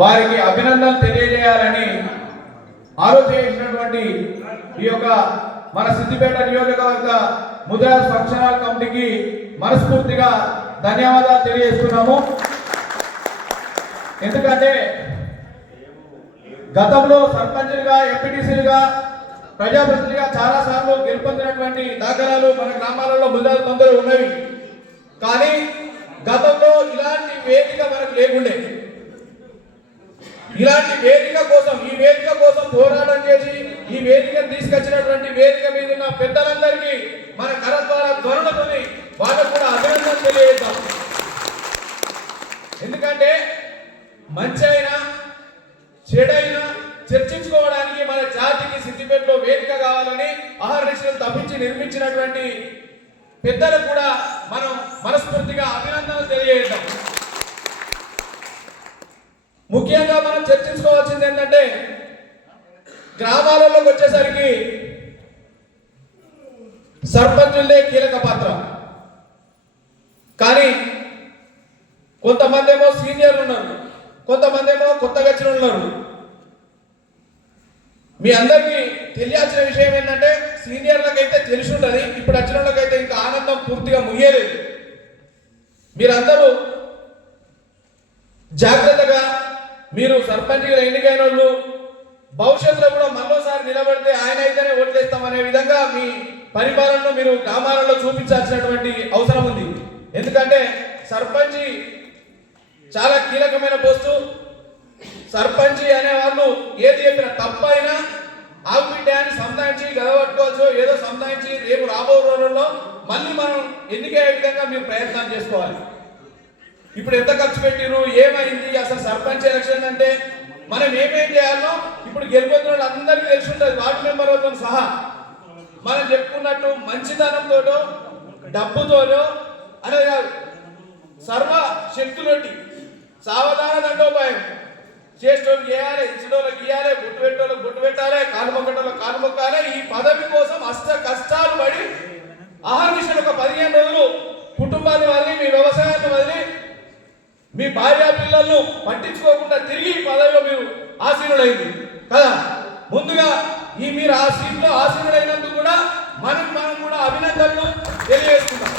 వారికి అభినందనలు తెలియజేయాలని ఆలోచించినటువంటి చేసినటువంటి ఈ యొక్క మన సిద్దిపేట నియోజకవర్గ ముద్రా ఫంక్షన్ కమిటీకి మనస్ఫూర్తిగా ధన్యవాదాలు తెలియజేస్తున్నాము. ఎందుకంటే గతంలో సర్పంచులుగా ఎంపీటీసీలుగా ప్రజాప్రతినిధిగా చాలా సార్లు గెలుపొందినటువంటి దాఖలాలు మన గ్రామాలలో ముద్రాజ్ కొందరు ఉన్నవి. కానీ గతంలో ఇలాంటి వేదిక మనకు లేకుండే. ఇలాంటి వేదిక కోసం ఈ వేదిక కోసం పోరాటం చేసి ఈ వేదికను తీసుకొచ్చినటువంటి వేదిక మీద ఉన్న పెద్దలందరికీ మన కరద్వార ధ్వనులతోని వాళ్ళకు కూడా అభినందన తెలియజేద్దాం. ఎందుకంటే మంచి అయినా చెడైనా చర్చించుకోవడానికి మన జాతికి సిద్దిపేటలో వేదిక కావాలని అహర్నిశలు తప్పించి నిర్మించినటువంటి పెద్దలు కూడా మనం మనస్ఫూర్తిగా అభినందనలు తెలియజేద్దాం ముఖ్యంగా మనం చర్చించుకోవాల్సింది ఏంటంటే గ్రామాలలోకి వచ్చేసరికి సర్పంచులదే కీలక పాత్ర. కానీ కొంతమంది ఏమో సీనియర్లు ఉన్నారు కొంతమంది ఏమో కొత్తగా వచ్చిన ఉన్నారు. మీ అందరికీ తెలియాల్సిన విషయం ఏంటంటే సీనియర్లకైతే అయితే తెలిసి ఉంటుంది ఇప్పుడు వచ్చిన వాళ్ళకైతే ఇంకా ఆనందం పూర్తిగా ముగియలేదు. మీరందరూ జాగ్రత్తగా మీరు సర్పంచ్గా ఎన్నికైన వాళ్ళు భవిష్యత్తులో కూడా మరోసారి నిలబడితే ఆయన అయితేనే ఓట్లేస్తామనే విధంగా మీ పరిపాలనను మీరు గ్రామాలలో చూపించాల్సినటువంటి అవసరం ఉంది. ఎందుకంటే సర్పంచి చాలా కీలకమైన పోస్టు. సర్పంచి అనే వాళ్ళు ఏది చెప్పిన తప్పైనా ఆగుబిడ్డ సంతాయించి గదవట్టుకోవచ్చు ఏదో సంతాయించి రేపు రాబో రోజుల్లో మళ్ళీ మనం ఎన్నికయ్యే విధంగా మీరు ప్రయత్నం చేసుకోవాలి. ఇప్పుడు ఎంత ఖర్చు పెట్టిరు ఏమైంది? అసలు సర్పంచ్ ఎలక్షన్ అంటే మనం ఏమేం చేయాలో ఇప్పుడు గెలిపోతున్న వాళ్ళందరికీ తెలిసి ఉంటుంది వార్డు మెంబర్ అవుతాం సహా. మనం చెప్పుకున్నట్టు మంచితనంతోటో డబ్బుతోనో అనేది కాదు. సర్వ శక్తులొట్టి సావధాన దండోపాయం చేసేటోళ్ళకి చేయాలి ఇచ్చేటోళ్ళకి ఇవ్వాలి బొట్టు పెట్టేటోళ్ళకి బొట్టు పెట్టాలి కాలు మొక్కటోళ్ళకి కాలు మొక్కాలి ఈ పదవి భార్య పిల్లలను పట్టించుకోకుండా తిరిగి ఈ పదవిలో మీరు ఆసీనుడైంది కదా? ముందుగా ఈ మీరు ఆ సీట్లో ఆసీనుడైనందుకు కూడా మనం మనం కూడా అభినందనలు తెలియజేస్తున్నాం.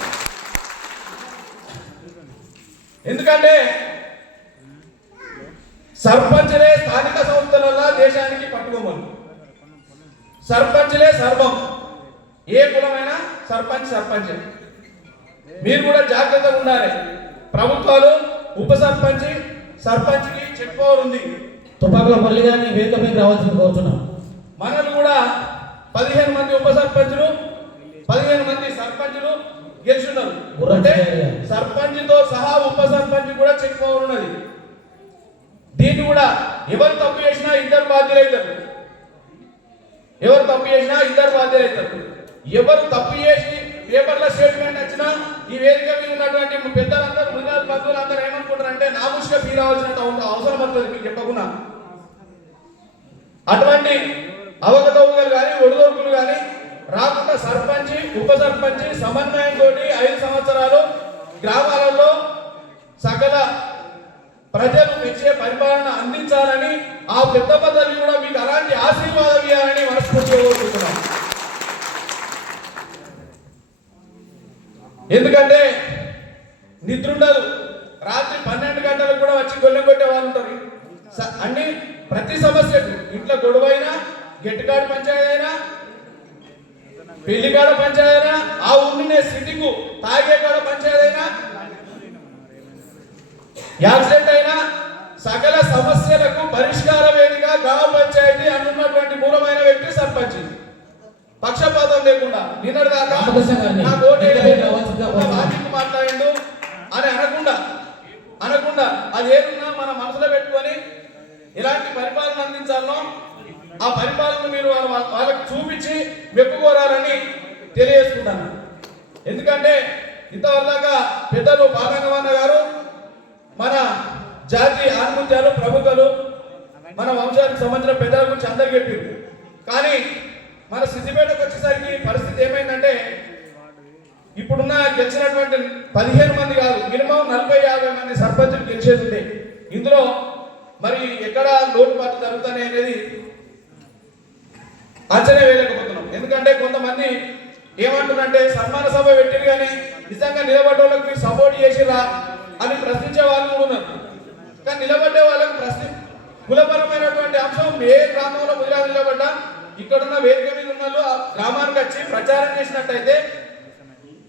ఎందుకంటే సర్పంచులే స్థానిక సంస్థలలో దేశానికి పట్టుకోమని. సర్పంచ్లే సర్వం. ఏ కులమైనా సర్పంచ్ సర్పంచ్. మీరు కూడా జాగ్రత్తగా ఉండాలి. ప్రభుత్వాలు ఉప సర్పంచ్ సర్పంచ్కి చెక్ పవర్ ఉంది. తుపాకుల మళ్ళీ కానీ వేదిక మీద రావాల్సింది కోరుతున్నాం. మనలు కూడా పదిహేను మంది ఉప సర్పంచులు పదిహేను మంది సర్పంచులు గెలుచున్నారు అంటే సర్పంచ్తో సహా ఉప సర్పంచ్ కూడా చెక్ పవర్ ఉన్నది. దీన్ని కూడా ఎవరు తప్పు చేసినా ఇద్దరు బాధ్యులైతారు. ఎవరు తప్పు చేసినా ఇద్దరు బాధ్యులైతారు. ఎవరు తప్పు చేసి పేపర్ల స్టేట్మెంట్ వచ్చినా ఈ వేదిక మీద ఉన్నటువంటి పెద్దలందరూ మృగాల బంధువులందరూ ఏమనుకుంటారు అంటే నాముష్గా ఫీల్ అవ్వాల్సిన అవసరం పడుతుంది మీకు చెప్పకుండా. అటువంటి అవకతవకలు కానీ ఒడిదొడుకులు కానీ రాకుండా సర్పంచ్ ఉప సర్పంచ్ సమన్వయంతో ఐదు సంవత్సరాలు గ్రామాలలో సకల ప్రజలు ఇచ్చే పరిపాలన అందించాలని ఆ పెద్ద పదవి కూడా మీకు అలాంటి ఆశీర్వాదం ఇవ్వాలని మనస్ఫూర్తిగా కోరుకుంటున్నాం ఎందుకంటే నిద్ర ఉండదు రాత్రి పన్నెండు గంటలకు కూడా వచ్చి గొల్లె కొట్టే వాళ్ళు ఉంటారు. అన్ని ప్రతి సమస్యకు ఇంట్లో గొడవ అయినా గెట్టుకాడు పంచాయతీ అయినా పెళ్ళికాడ పంచాయతీ అయినా ఆ ఉండినే సిటీకు తాగే కాడ పంచాయతీ అయినా యాక్సిడెంట్ అయినా అది ఏదున్నా మన మనసులో పెట్టుకొని ఎలాంటి పరిపాలన అందించాలో ఆ పరిపాలన మీరు వాళ్ళ- వాళ్ళకి చూపించి మెప్పుకోరాలని తెలియజేసుకుంటాను. ఎందుకంటే ఇంతవరదాకా పెద్దలు బాలంగమన్న గారు మన జాతి ఆత్మహత్యాలు ప్రభుత్వాలు మన వంశానికి సంబంధించిన పెద్దల గురించి అందరు చెప్పారు. కానీ మన సిద్దిపేటకు వచ్చేసరికి పరిస్థితి ఏమైందంటే ఇప్పుడున్న గెలిచినటువంటి పదిహేను మంది కాదు మినిమం నలభై యాభై మంది సర్పంచులు గెలిచేది ఉండే ఇందులో మరి ఎక్కడ లోటుపాట్లు జరుగుతాయి అనేది అంచనా వేయలేకపోతున్నాం. ఎందుకంటే కొంతమంది ఏమంటున్నారంటే సన్మాన సభ పెట్టిరు కానీ నిజంగా నిలబడ్డ వాళ్ళకి మీరు సపోర్ట్ చేసిరా అని ప్రశ్నించే వాళ్ళు కూడా ఉన్నారు. కానీ నిలబడ్డే వాళ్ళకి ప్రశ్న కులపరమైనటువంటి అంశం ఏ గ్రామంలో ముదిరా నిలబడ్డా ఇక్కడున్న వేదిక మీద ఉన్న వాళ్ళు ఆ గ్రామానికి వచ్చి ప్రచారం చేసినట్టయితే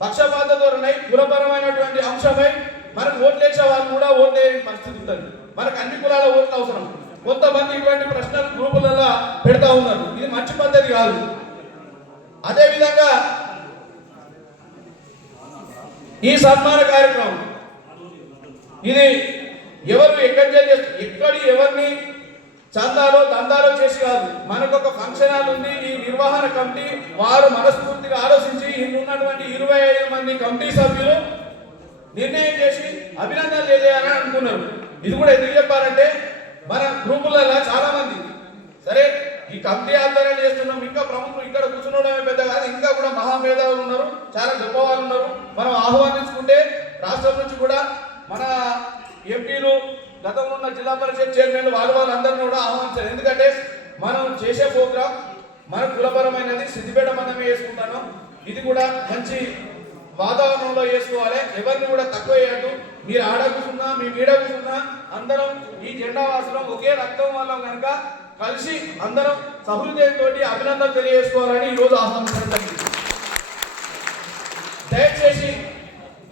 పక్షపాత ధోరణి కులపరమైనటువంటి అంశమై మనకు ఓట్లేసే వాళ్ళు కూడా ఓట్లేని పరిస్థితి ఉంటుంది. మనకు అన్ని కులాల ఓట్లు అవసరం. కొంతమంది ఇటువంటి ప్రశ్నలు గ్రూపులలో పెడతా ఉన్నారు. ఇది మంచి పద్ధతి కాదు. అదే విధంగా ఈ సన్మాన కార్యక్రమం. ఇది ఎవరు ఎక్కడ చేస్తారు ఎక్కడి ఎవరిని చందాలో దందాలో చేసి కాదు. మనకు ఒక ఫంక్షన్ హాల్ ఉంది ఈ నిర్వహణ కమిటీ వారు మనస్ఫూర్తిగా ఆలోచించి ఇన్ని ఉన్నటువంటి ఇరవై ఐదు మంది కమిటీ సభ్యులు నిర్ణయం చేసి అభినందనలు తెలియాలని అనుకున్నారు. ఇది కూడా ఎందుకు చెప్పారంటే మన గ్రూపులలో చాలా మంది సరే ఈ కమిటీ ఆధ్వర్యం చేస్తున్నాం ఇంకా ప్రముఖులు ఇక్కడ కూర్చున్నడమే పెద్ద కాదు ఇంకా కూడా మహామేధావులు ఉన్నారు చాలా గొప్ప వాళ్ళు ఉన్నారు. మనం ఆహ్వానించుకుంటే రాష్ట్రం నుంచి కూడా మన ఎంపీలు గతంలో ఉన్న జిల్లా పరిషత్ చైర్మన్ వాళ్ళ వాళ్ళందరినీ కూడా ఆహ్వానించారు. ఎందుకంటే మనం చేసే ప్రోగ్రామ్ మన కులపరమైనది సిద్దిపేట మనమే వేసుకుంటాను ఇది కూడా మంచి వాతావరణంలో వేసుకోవాలి ఎవరిని కూడా తక్కువ చేయద్దు. మీరు ఆడ కూర్చున్నా మీ మీడ కూర్చున్నా అందరం ఈ జెండా వాసులం ఒకే రక్తం వాళ్ళం కనుక కలిసి అందరం సహృదయంతో అభినందనలు తెలియజేసుకోవాలని ఈరోజు ఆహ్వానించడం జరిగింది. దయచేసి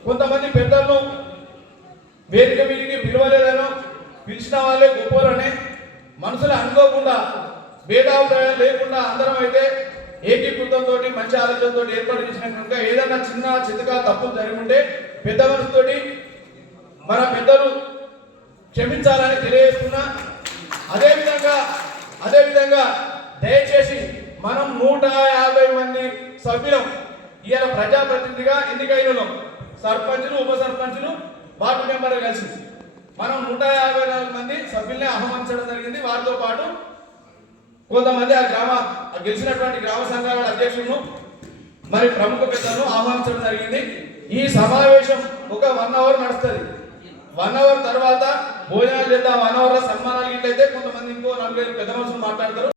కొంతమంది పెద్దలను పిలిచిన వాళ్ళే గొప్పలనే మనసులో అనుకోకుండా భేదాభిప్రాయాలు లేకుండా అందరం అయితే ఏకీకృతంతో మంచి ఆలోచనతో ఏర్పాటు చేసిన కనుక ఏదైనా చిన్న చితగా తప్పులు జరిగి ఉంటే పెద్ద మనసుతోటి మన పెద్దలు క్షమించాలని తెలియజేస్తున్నా. అదేవిధంగా అదేవిధంగా దయచేసి మనం నూట యాభై మంది సభ్యులం ఇవాళ ప్రజాప్రతినిధిగా ఎన్నికైన సర్పంచులు ఉప సర్పంచులు వార్డు మెంబర్లు కలిసి. మనం నూట యాభై నాలుగు మంది సభ్యుల్ని ఆహ్వానించడం జరిగింది. వారితో పాటు కొంతమంది ఆ గ్రామ గెలిచినటువంటి గ్రామ సంఘాల అధ్యక్షులను మరి ప్రముఖ పెద్దలను ఆహ్వానించడం జరిగింది. ఈ సమావేశం ఒక వన్ అవర్ నడుస్తుంది. వన్ అవర్ తర్వాత భోజనాలు చేద్దాం వన్ అవర్ సన్మానాలు ఇట్లయితే కొంతమంది ఇంకో నలుగురు పెద్ద మనుషులు మాట్లాడతారు.